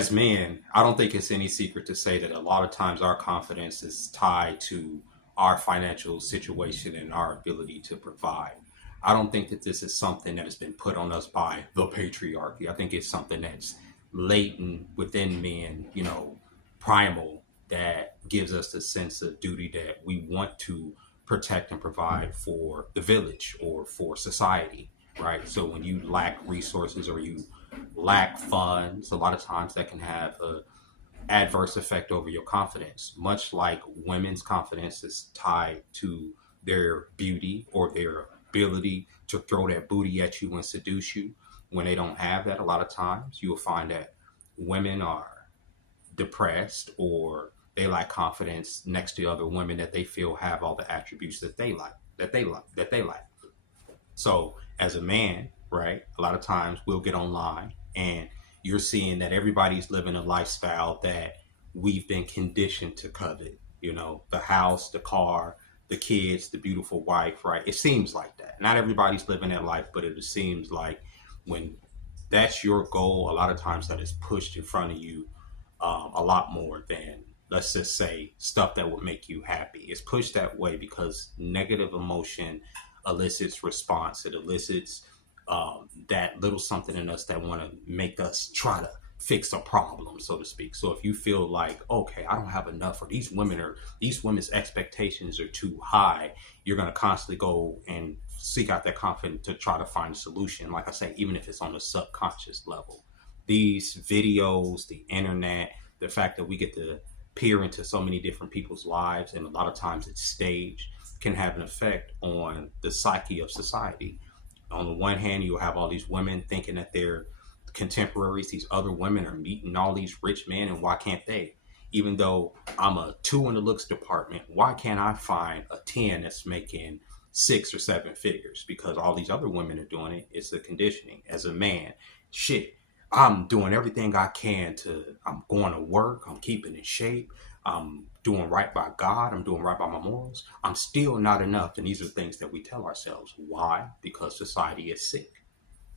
as men, I don't think it's any secret to say that a lot of times our confidence is tied to our financial situation and our ability to provide. I don't think that this is something that has been put on us by the patriarchy. I think it's something that's latent within men, primal, that gives us the sense of duty that we want to protect and provide for the village or for society, right? So when you lack resources or you lack funds, a lot of times that can have a adverse effect over your confidence, much like women's confidence is tied to their beauty or their ability to throw that booty at you and seduce you. When they don't have that, a lot of times you'll find that women are depressed or they lack confidence next to other women that they feel have all the attributes that they like. So as a man, right, a lot of times we'll get online and you're seeing that everybody's living a lifestyle that we've been conditioned to covet. The house, the car, the kids, the beautiful wife, right? It seems like that. Not everybody's living that life, but it seems like when that's your goal, a lot of times that is pushed in front of you a lot more than, let's just say, stuff that would make you happy. It's pushed that way because negative emotion elicits response. It elicits that little something in us that want to make us try to fix a problem, so to speak. So if you feel like, okay, I don't have enough, or these women's expectations are too high, you're going to constantly go and seek out that confidence to try to find a solution. Like I say, even if it's on a subconscious level, these videos, the internet, the fact that we get to peer into so many different people's lives, and a lot of times it's staged, can have an effect on the psyche of society. On the one hand, you'll have all these women thinking that they're contemporaries. These other women are meeting all these rich men, and why can't they? Even though I'm a 2 in the looks department, why can't I find a 10 that's making 6 or 7 figures? Because all these other women are doing it. It's the conditioning. As a man, shit, I'm doing everything I can I'm going to work, I'm keeping in shape, I'm doing right by God, I'm doing right by my morals. I'm still not enough. And these are things that we tell ourselves. Why? Because society is sick.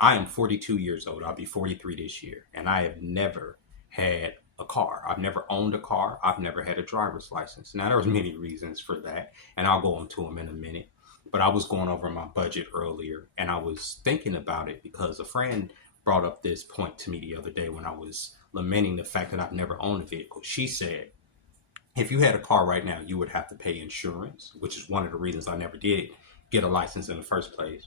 I am 42 years old. I'll be 43 this year. And I have never had a car. I've never owned a car. I've never had a driver's license. Now, there's many reasons for that, and I'll go into them in a minute. But I was going over my budget earlier, and I was thinking about it because a friend brought up this point to me the other day when I was lamenting the fact that I've never owned a vehicle. She said, if you had a car right now, you would have to pay insurance, which is one of the reasons I never did get a license in the first place.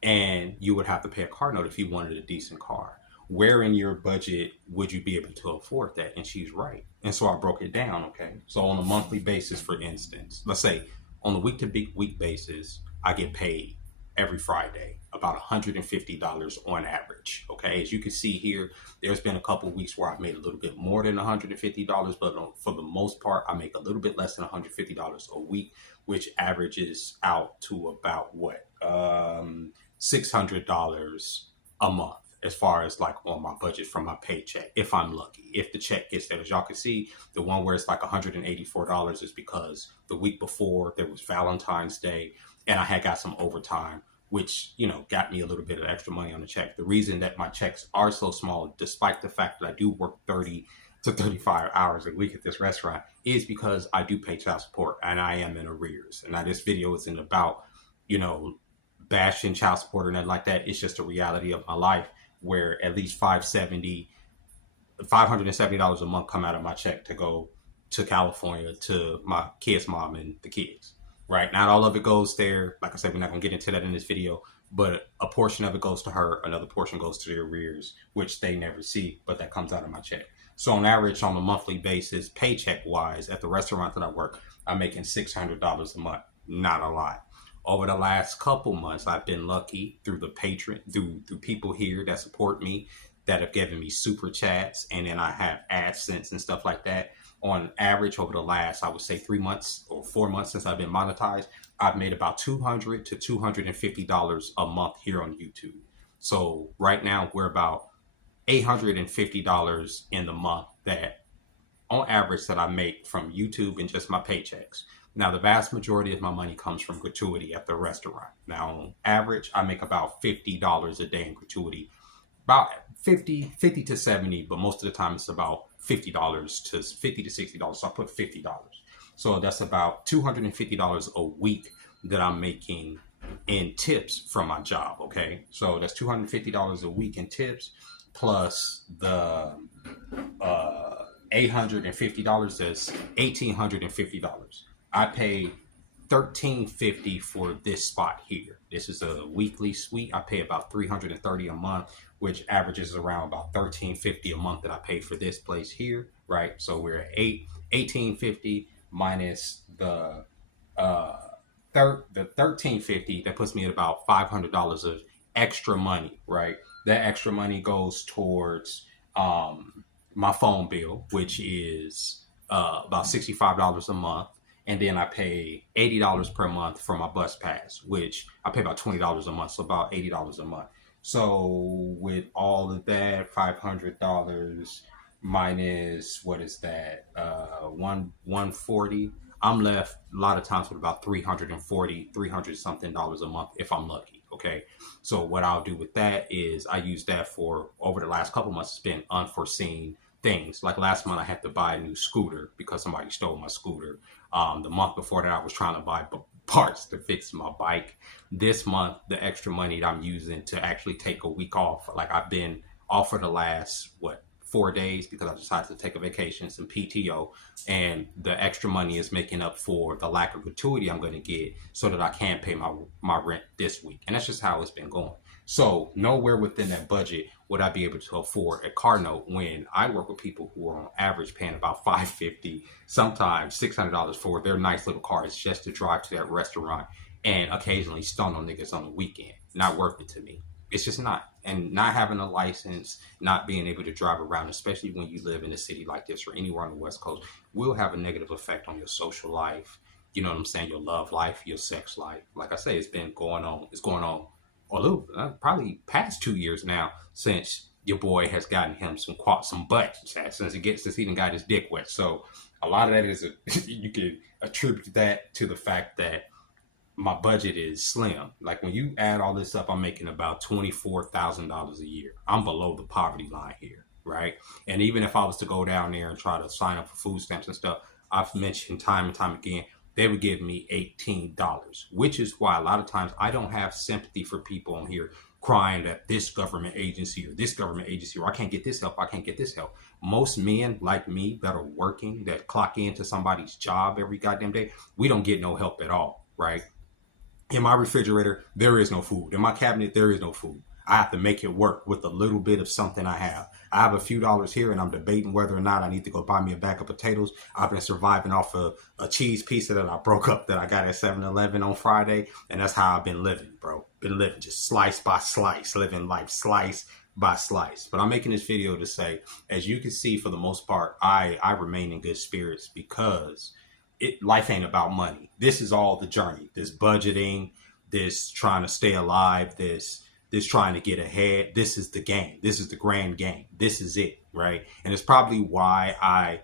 And you would have to pay a car note if you wanted a decent car. Where in your budget would you be able to afford that? And she's right. And so I broke it down, okay? So on a monthly basis, for instance, let's say on a week-to-week basis, I get paid every Friday about $150 on average, okay? As you can see here, there's been a couple of weeks where I've made a little bit more than $150, but for the most part, I make a little bit less than $150 a week, which averages out to about what? $600 a month, as far as like on my budget from my paycheck, if I'm lucky. If the check gets there, as y'all can see, the one where it's like $184 is because the week before there was Valentine's Day and I had got some overtime, which, got me a little bit of extra money on the check. The reason that my checks are so small, despite the fact that I do work 30 to 35 hours a week at this restaurant, is because I do pay child support and I am in arrears. And now this video isn't about, bashing child support or nothing like that. It's just a reality of my life where at least $570 a month come out of my check to go to California to my kid's mom and the kids, right? Not all of it goes there. Like I said, we're not going to get into that in this video, but a portion of it goes to her. Another portion goes to the arrears, which they never see, but that comes out of my check. So on average, on a monthly basis, paycheck wise, at the restaurant that I work, I'm making $600 a month. Not a lot. Over the last couple months, I've been lucky through through people here that support me, that have given me super chats, and then I have AdSense and stuff like that. On average, over the last, I would say 3 months or 4 months since I've been monetized, I've made about $200 to $250 a month here on YouTube. So right now we're about $850 in the month that on average that I make from YouTube and just my paychecks. Now, the vast majority of my money comes from gratuity at the restaurant. Now, on average, I make about $50 a day in gratuity. about 50 to 70, but most of the time it's about $50 to $60. So I put $50. So that's about $250 a week that I'm making in tips from my job. Okay. So that's $250 a week in tips plus the $850. That's $1,850. I pay $1,350 for this spot here. This is a weekly suite. I pay about $330 a month, which averages around about $1,350 a month that I pay for this place here, right? So we're at $1,850 minus uh the $1,350. That puts me at about $500 of extra money, right? That extra money goes towards my phone bill, which is about $65 a month. And then I pay $80 per month for my bus pass, which I pay about $20 a month, so about $80 a month. So with all of that, $500 minus what is that? 140. I'm left a lot of times with about 340, 300 something dollars a month if I'm lucky. Okay. So what I'll do with that is I use that for over the last couple months, it's been unforeseen things. Like last month, I had to buy a new scooter because somebody stole my scooter. The month before that, I was trying to buy parts to fix my bike. This month, the extra money that I'm using to actually take a week off, like I've been off for the last, 4 days because I decided to take a vacation, some PTO, and the extra money is making up for the lack of gratuity I'm going to get so that I can pay my rent this week. And that's just how it's been going. So nowhere within that budget would I be able to afford a car note when I work with people who are on average paying about $550, sometimes $600 for their nice little cars just to drive to that restaurant and occasionally stun on niggas on the weekend. Not worth it to me. It's just not. And not having a license, not being able to drive around, especially when you live in a city like this or anywhere on the West Coast, will have a negative effect on your social life. You know what I'm saying? Your love life, your sex life. Like I say, it's been going on. It's going on a little, probably past 2 years now since your boy has gotten him some butt since he done got his dick wet. So a lot of that is you could attribute that to the fact that my budget is slim. Like when you add all this up, I'm making about $24,000 a year. I'm below the poverty line here, right? And even if I was to go down there and try to sign up for food stamps and stuff, I've mentioned time and time again, they would give me $18, which is why a lot of times I don't have sympathy for people on here crying that this government agency or I can't get this help, I can't get this help. Most men like me that are working, that clock into somebody's job every goddamn day, we don't get no help at all, right? In my refrigerator, there is no food. In my cabinet, there is no food. I have to make it work with a little bit of something I have. I have a few dollars here and I'm debating whether or not I need to go buy me a bag of potatoes. I've been surviving off of a cheese pizza that I broke up that I got at 7-Eleven on Friday. And that's how I've been living, bro. Been living just slice by slice, living life slice by slice. But I'm making this video to say, as you can see, for the most part, I remain in good spirits because life ain't about money. This is all the journey. This budgeting, this trying to stay alive, this trying to get ahead. This is the game. This is the grand game. This is it, right? And it's probably why I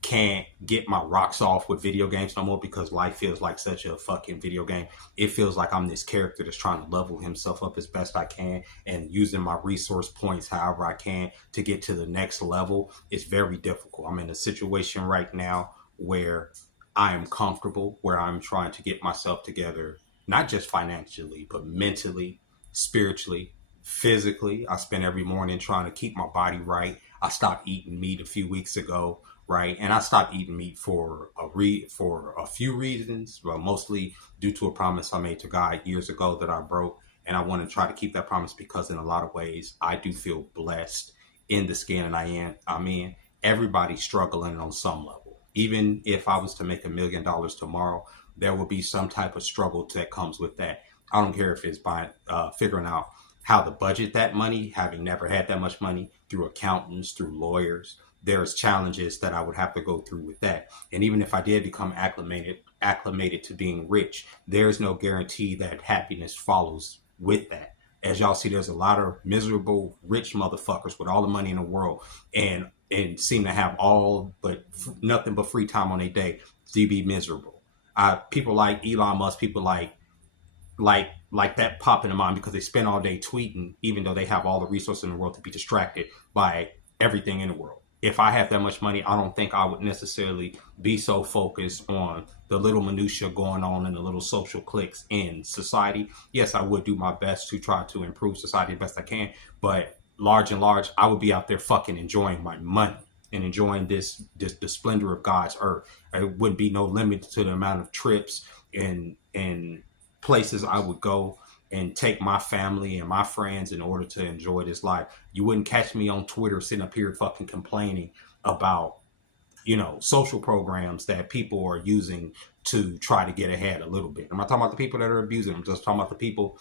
can't get my rocks off with video games no more, because life feels like such a fucking video game. It feels like I'm this character that's trying to level himself up as best I can and using my resource points however I can to get to the next level. It's very difficult. I'm in a situation right now where I am comfortable, where I'm trying to get myself together, not just financially, but mentally, spiritually, physically. I spend every morning trying to keep my body right. I stopped eating meat a few weeks ago, right? And I stopped eating meat for a few reasons, but mostly due to a promise I made to God years ago that I broke. And I want to try to keep that promise because in a lot of ways, I do feel blessed in the skin and I'm in. Everybody's struggling on some level. Even if I was to make $1 million tomorrow, there will be some type of struggle that comes with that. I don't care if it's by figuring out how to budget that money, having never had that much money, through accountants, through lawyers. There's challenges that I would have to go through with that. And even if I did become acclimated to being rich, there's no guarantee that happiness follows with that. As y'all see, there's a lot of miserable rich motherfuckers with all the money in the world and seem to have nothing but free time on their day to be miserable. People like Elon Musk, people like like that pop into mind because they spend all day tweeting, even though they have all the resources in the world to be distracted by everything in the world. If I had that much money, I don't think I would necessarily be so focused on the little minutia going on in the little social cliques in society. Yes, I would do my best to try to improve society the best I can, but large and large, I would be out there fucking enjoying my money and enjoying this the splendor of God's earth. It wouldn't be no limit to the amount of trips and places I would go and take my family and my friends in order to enjoy this life. You wouldn't catch me on Twitter sitting up here fucking complaining about, social programs that people are using to try to get ahead a little bit. I'm not talking about the people that are abusing. I'm just talking about the people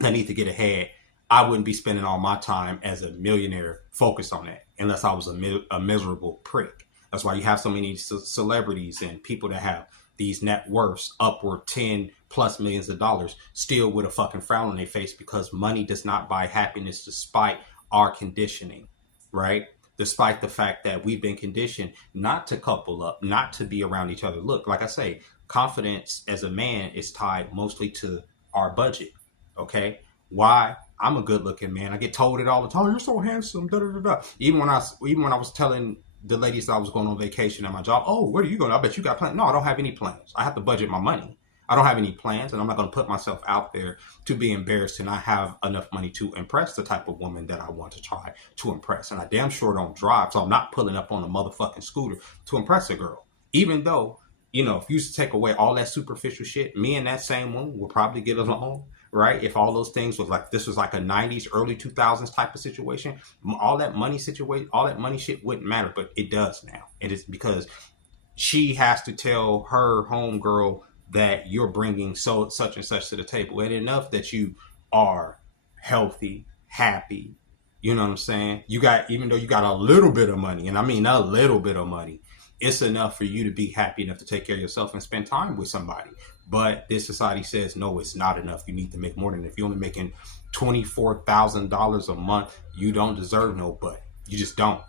that need to get ahead. I wouldn't be spending all my time as a millionaire focused on that unless I was a miserable prick. That's why you have so many celebrities and people that have these net worths upward 10 plus millions of dollars still with a fucking frown on their face because money does not buy happiness despite our conditioning, right? Despite the fact that we've been conditioned not to couple up, not to be around each other. Look, like I say, confidence as a man is tied mostly to our budget. Okay. Why? I'm a good looking man. I get told it all the time. You're so handsome. Da, da, da, da. Even when I was telling the ladies that I was going on vacation at my job, oh, where are you going? I bet you got plans. No, I don't have any plans. I have to budget my money. I don't have any plans, and I'm not going to put myself out there to be embarrassed to not have enough money to impress the type of woman that I want to try to impress. And I damn sure don't drive, so I'm not pulling up on a motherfucking scooter to impress a girl. Even though, if you used to take away all that superficial shit, me and that same woman would probably get along, right? If all those things was like, this was like a 90s, early 2000s type of situation, all that money shit wouldn't matter, but it does now. It is because she has to tell her homegirl that you're bringing such and such to the table, and enough that you are healthy, happy. You know what I'm saying? Even though you got a little bit of money, and I mean a little bit of money, it's enough for you to be happy enough to take care of yourself and spend time with somebody. But this society says, no, it's not enough. You need to make more than if you're only making $24,000 a month, you don't deserve nobody. You just don't.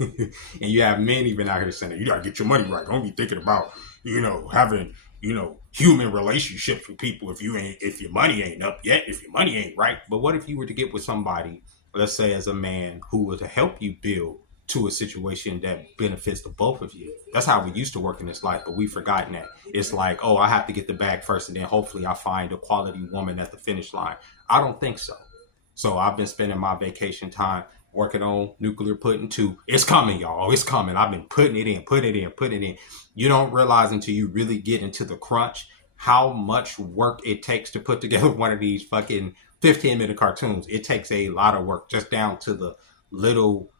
And you have men even out here saying, you got to get your money right. Don't be thinking about, having, human relationships with people if your money ain't up yet, if your money ain't right. But what if you were to get with somebody, let's say as a man, who was to help you build to a situation that benefits the both of you? That's how we used to work in this life, but we've forgotten that. It's like, oh, I have to get the bag first, and then hopefully I find a quality woman at the finish line. I don't think so. So I've been spending my vacation time working on Nuclear Pudding 2. It's coming, y'all. It's coming. I've been putting it in. You don't realize until you really get into the crunch how much work it takes to put together one of these fucking 15-minute cartoons. It takes a lot of work, just down to the little,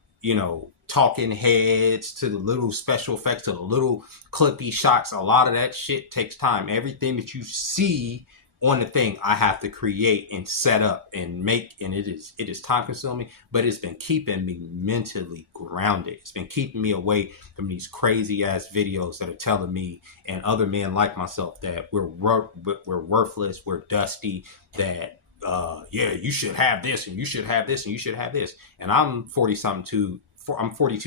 talking heads, to the little special effects, to the little clippy shots. A lot of that shit takes time. Everything that you see on the thing, I have to create and set up and make, and it is time consuming, but it's been keeping me mentally grounded. It's been keeping me away from these crazy ass videos that are telling me and other men like myself that we're worthless, we're dusty, that you should have this, and you should have this, and you should have this. And I'm 42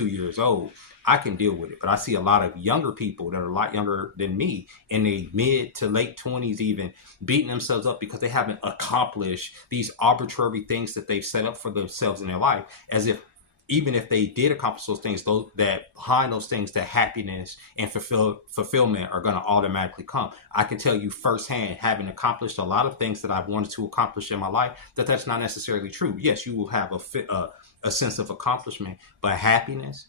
years old. I can deal with it, but I see a lot of younger people that are a lot younger than me, in the mid to late 20s, even beating themselves up because they haven't accomplished these arbitrary things that they've set up for themselves in their life, as if even if they did accomplish those things, that behind those things, that happiness and fulfillment are going to automatically come. I can tell you firsthand, having accomplished a lot of things that I've wanted to accomplish in my life, that's not necessarily true. Yes, you will have a sense of accomplishment, but happiness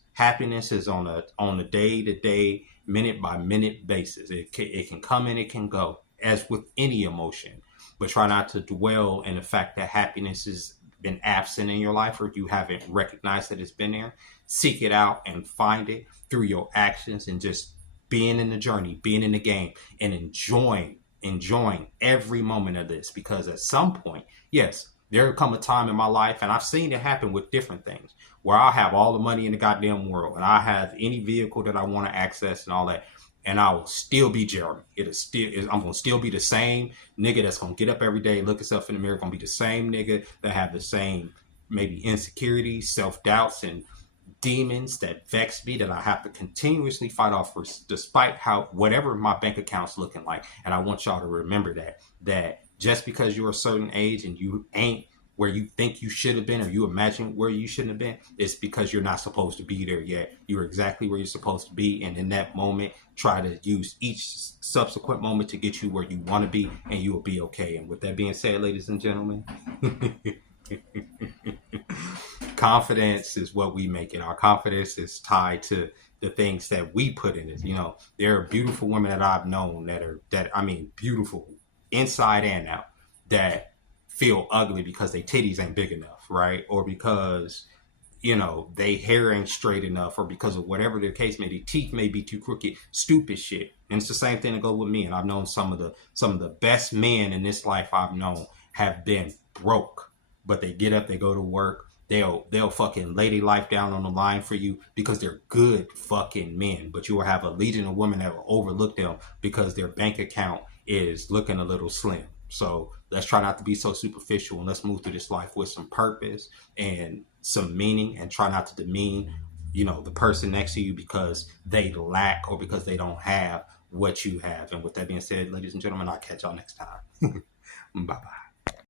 is on a day-to-day, minute-by-minute basis. It can come and it can go, as with any emotion. But try not to dwell in the fact that happiness has been absent in your life, or you haven't recognized that it's been there. Seek it out and find it through your actions, and just being in the journey, being in the game, and enjoying every moment of this. Because at some point, yes, there will come a time in my life, and I've seen it happen with different things, where I'll have all the money in the goddamn world, and I have any vehicle that I want to access and all that, and I will still be Jeremy. I'm going to still be the same nigga that's going to get up every day, look himself in the mirror, going to be the same nigga that have the same maybe insecurities, self-doubts, and demons that vex me, that I have to continuously fight off for, despite whatever my bank account's looking like. And I want y'all to remember that Just because you're a certain age and you ain't where you think you should have been, or you imagine where you shouldn't have been, it's because you're not supposed to be there yet. You're exactly where you're supposed to be. And in that moment, try to use each subsequent moment to get you where you want to be, and you will be okay. And with that being said, ladies and gentlemen, confidence is what we make it. Our confidence is tied to the things that we put in it. You know, there are beautiful women that I've known that I mean, beautiful inside and out, that feel ugly because their titties ain't big enough, right? Or because, you know, they hair ain't straight enough, or because of whatever the case may be, teeth may be too crooked, stupid shit. And it's the same thing to go with me. And I've known some of the best men in this life I've known have been broke, but they get up, they go to work, they'll fucking lay their life down on the line for you because they're good fucking men. But you will have a legion of women that will overlook them because their bank account is looking a little slim. So let's try not to be so superficial, and let's move through this life with some purpose and some meaning, and try not to demean, you know, the person next to you because they lack or because they don't have what you have. And with that being said, ladies and gentlemen, I'll catch y'all next time. Bye bye.